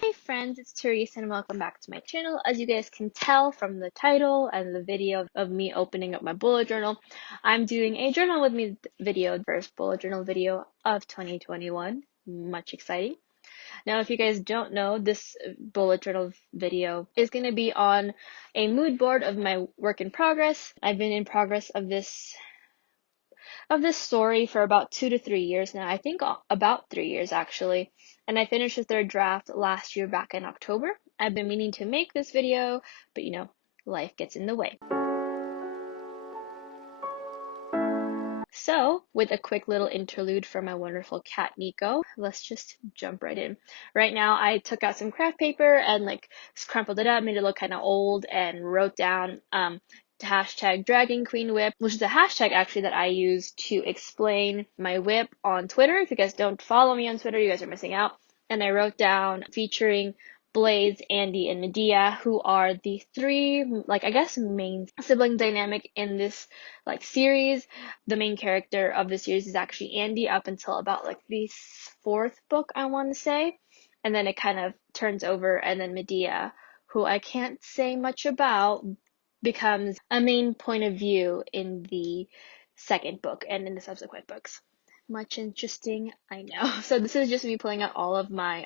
Hey friends, it's Teresa and welcome back to my channel. As you guys can tell from the title and the video of me opening up my bullet journal, I'm doing a journal with me video, the first bullet journal video of 2021. Much exciting. Now, if you guys don't know, this bullet journal video is going to be on a mood board of my work in progress. I've been in progress of this story for about 2 to 3 years now. I think about 3 years actually. And I finished the third draft last year back in October. I've been meaning to make this video, but life gets in the way. So, with a quick little interlude from my wonderful cat Nico, let's just jump right in. Right now, I took out some craft paper and crumpled it up, made it look kind of old, and wrote down hashtag Dragon Queen Whip, which is a hashtag actually that I use to explain my whip on Twitter. If you guys don't follow me on Twitter, you guys are missing out. And I wrote down featuring Blaze, Andy, and Medea, who are the three, main sibling dynamic in this series. The main character of the series is actually Andy up until about the fourth book, I want to say, and then it kind of turns over, and then Medea, who I can't say much about, becomes a main point of view in the second book and in the subsequent books. Much interesting, I know. So this is just me pulling out all of my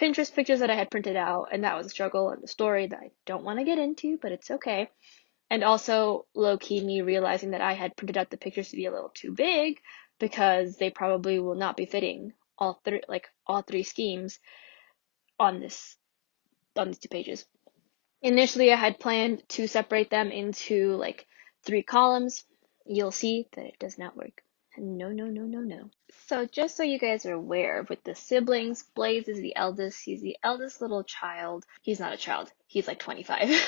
Pinterest pictures that I had printed out, and that was a struggle and the story that I don't want to get into, but it's okay. And also, low-key, me realizing that I had printed out the pictures to be a little too big because they probably will not be fitting all three schemes on these 2 pages. Initially, I had planned to separate them into 3 columns. You'll see that it does not work. No, no, no, no, no. So just so you guys are aware, with the siblings, Blaze is the eldest. He's the eldest little child. He's not a child. He's 25.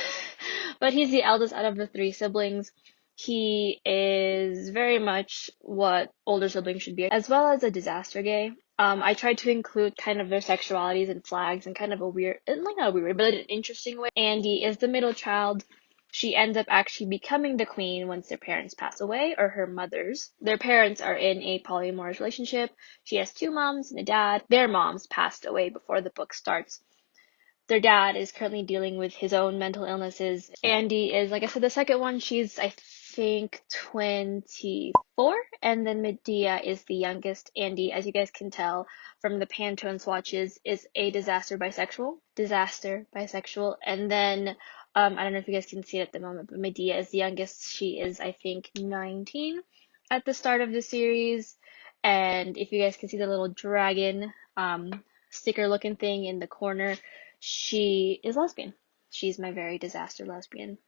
But he's the eldest out of the 3 siblings. He is very much what older siblings should be, as well as a disaster gay. I tried to include kind of their sexualities and flags in kind of a weird, not weird, but an interesting way. Andy is the middle child. She ends up actually becoming the queen once their parents pass away, or her mothers. Their parents are in a polyamorous relationship. She has 2 moms and a dad. Their moms passed away before the book starts. Their dad is currently dealing with his own mental illnesses. Andy is, like I said, the second one. She's, I think, 24. And then Medea is the youngest. Andy, as you guys can tell from the Pantone swatches, is a disaster bisexual. And then, I don't know if you guys can see it at the moment, but Medea is the youngest. She is, I think, 19 at the start of the series. And if you guys can see the little dragon sticker looking thing in the corner, she is lesbian. She's my very disaster lesbian.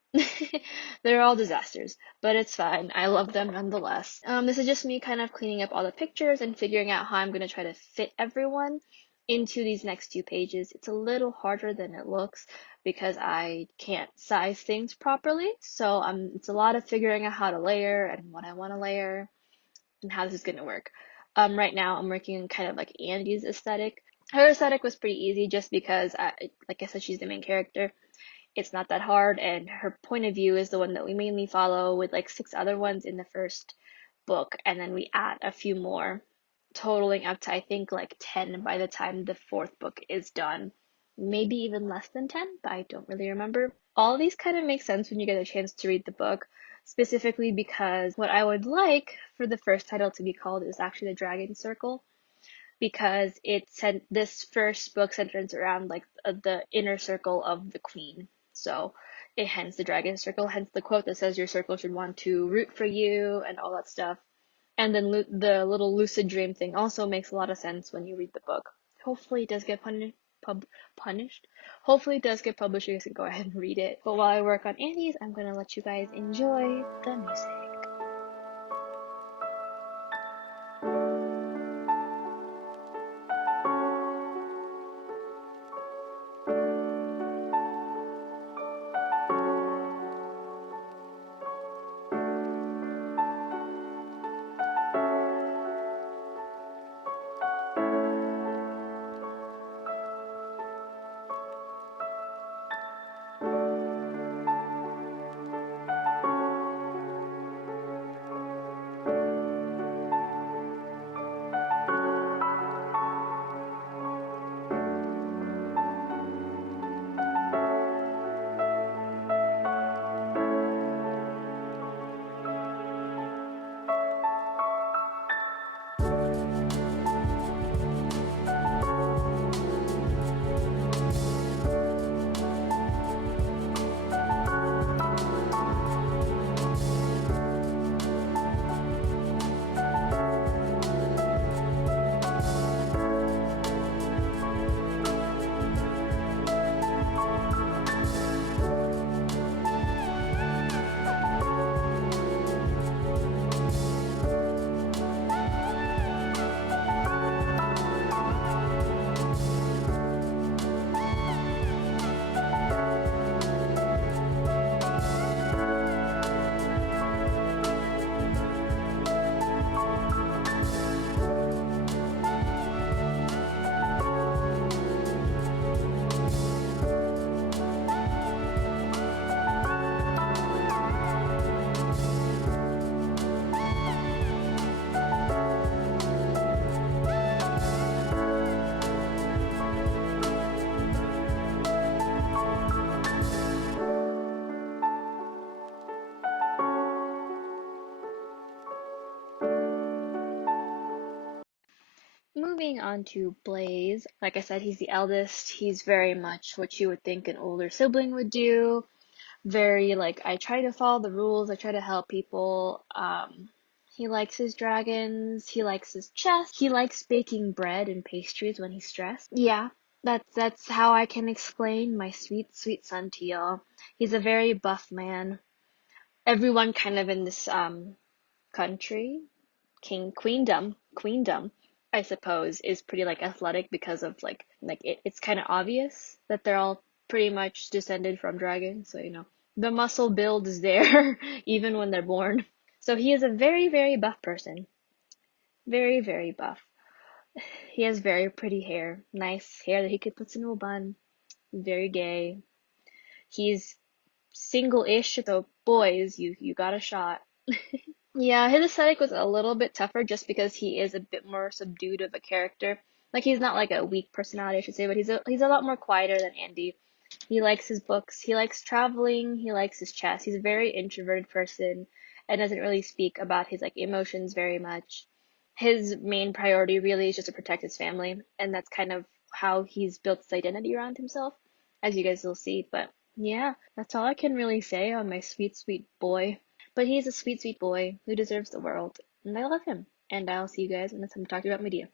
They're all disasters, but it's fine. I love them nonetheless. This is just me kind of cleaning up all the pictures and figuring out how I'm going to try to fit everyone into these next 2 pages. It's a little harder than it looks because I can't size things properly. So it's a lot of figuring out how to layer and what I want to layer and how this is going to work. Right now I'm working on kind of like Andy's aesthetic. Her aesthetic was pretty easy just because, like I said, she's the main character. It's not that hard, and her point of view is the one that we mainly follow, with like 6 other ones in the first book, and then we add a few more, totaling up to I think like 10 by the time the fourth book is done. Maybe even less than 10, but I don't really remember. All these kind of make sense when you get a chance to read the book, specifically because what I would like for the first title to be called is actually the Dragon Circle, because this first book centers around like the inner circle of the queen. So it hence the Dragon Circle, hence the quote that says your circle should want to root for you and all that stuff. And then the little lucid dream thing also makes a lot of sense when you read the book. Hopefully it does get punished. Hopefully it does get published. You guys can go ahead and read it. But while I work on Andy's, I'm gonna let you guys enjoy the music. Moving on to Blaze. Like I said, he's the eldest. He's very much what you would think an older sibling would do. Very like, I try to follow the rules, I try to help people. He likes his dragons, he likes his chess, he likes baking bread and pastries when he's stressed. Yeah, that's how I can explain my sweet, sweet son to y'all. He's a very buff man. Everyone kind of in this country, queendom, I suppose, is pretty like athletic because of it's kind of obvious that they're all pretty much descended from dragons, so the muscle build is there even when they're born. So he is a very, very buff person. Very, very buff. He has very pretty hair. Nice hair that he could put into a bun. Very gay. He's single-ish, so boys, you got a shot. Yeah, his aesthetic was a little bit tougher just because he is a bit more subdued of a character. Like, he's not like a weak personality, I should say, but he's a lot more quieter than Andy. He likes his books, he likes traveling, he likes his chess. He's a very introverted person and doesn't really speak about his like emotions very much. His main priority really is just to protect his family, and that's kind of how he's built his identity around himself, as you guys will see. But yeah, that's all I can really say on my sweet, sweet boy. But he's a sweet, sweet boy who deserves the world, and I love him. And I'll see you guys when it's time to talk about Medea.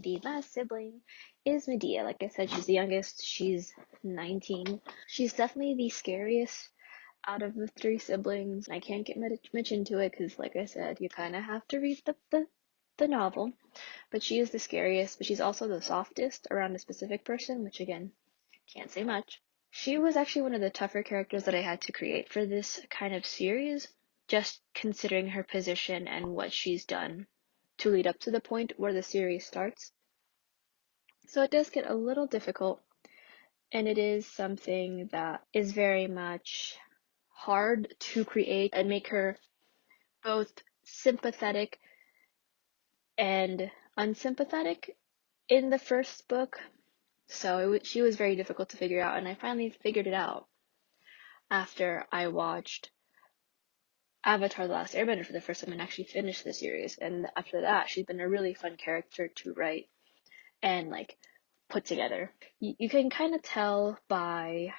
The last sibling is Medea. Like I said, she's the youngest. She's 19. She's definitely the scariest out of the three siblings. I can't get much into it because, like I said, you kind of have to read the novel. But she is the scariest, but she's also the softest around a specific person, which again, can't say much. She was actually one of the tougher characters that I had to create for this kind of series, just considering her position and what she's done to lead up to the point where the series starts. So it does get a little difficult, and it is something that is very much hard to create and make her both sympathetic and unsympathetic in the first book. So she was very difficult to figure out, and I finally figured it out after I watched Avatar: The Last Airbender for the first time and actually finished the series. And after that, she's been a really fun character to write and like put together. You can kind of tell by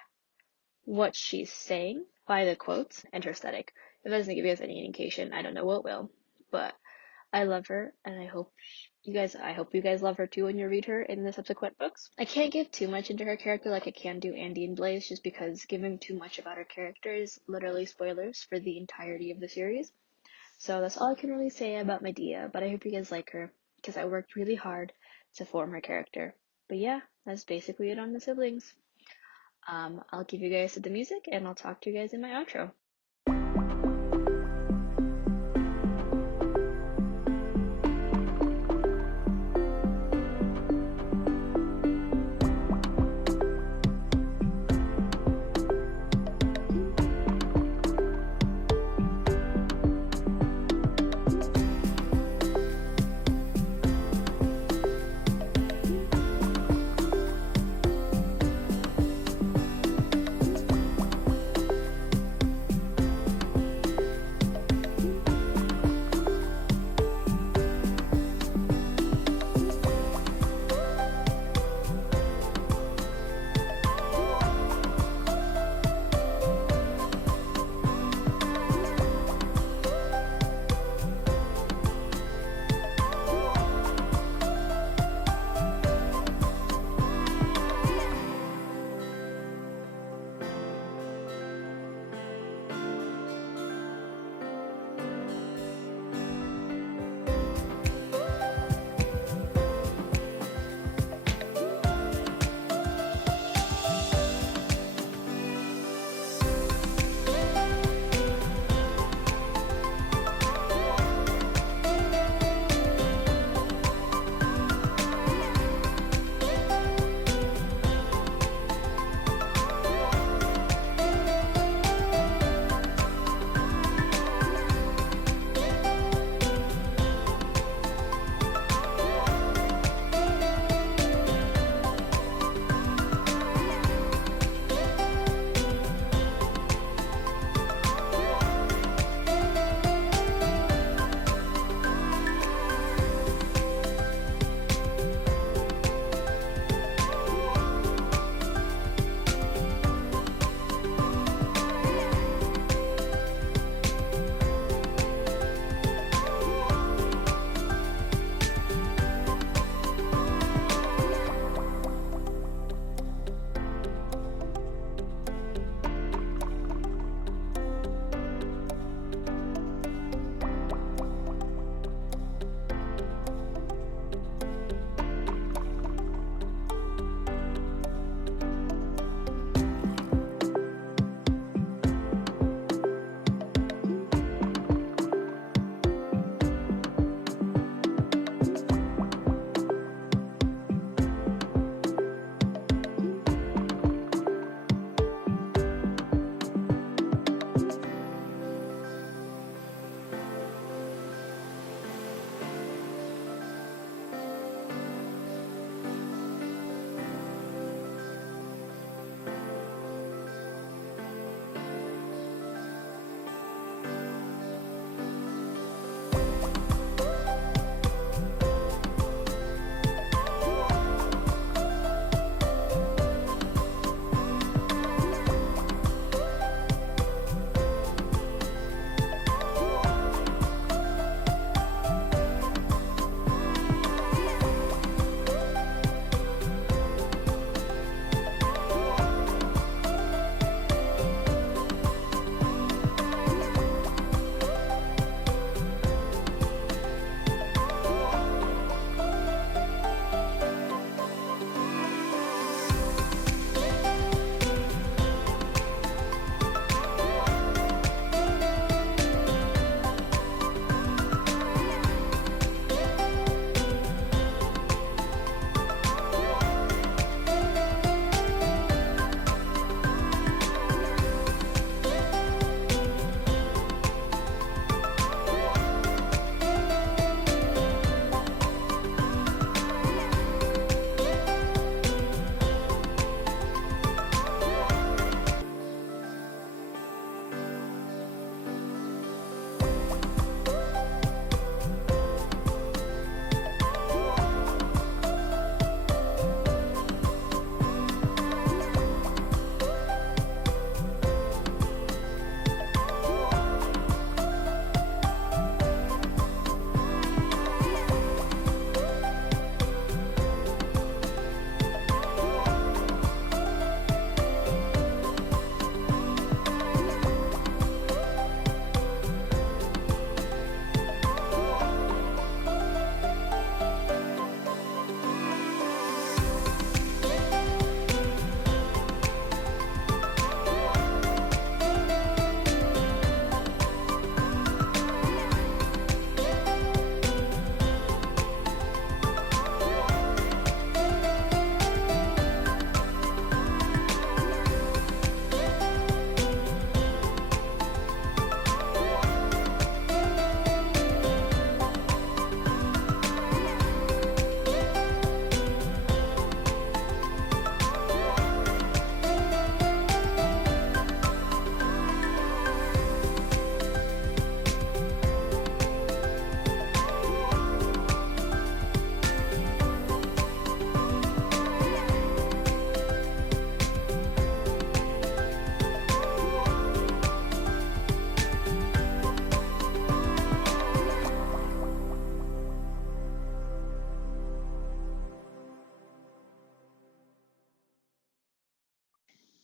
what she's saying, by the quotes and her aesthetic. If that doesn't give you guys any indication, I don't know what will. But I love her, and I hope you guys love her too when you read her in the subsequent books. I can't give too much into her character like I can do Andy and Blaze, just because giving too much about her character is literally spoilers for the entirety of the series. So that's all I can really say about Medea, but I hope you guys like her, because I worked really hard to form her character. But yeah, that's basically it on the siblings. I'll give you guys the music, and I'll talk to you guys in my outro.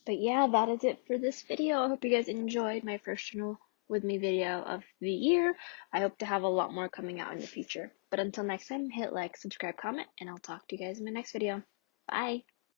But yeah, that is it for this video. I hope you guys enjoyed my first journal with me video of the year. I hope to have a lot more coming out in the future. But until next time, hit like, subscribe, comment, and I'll talk to you guys in my next video. Bye!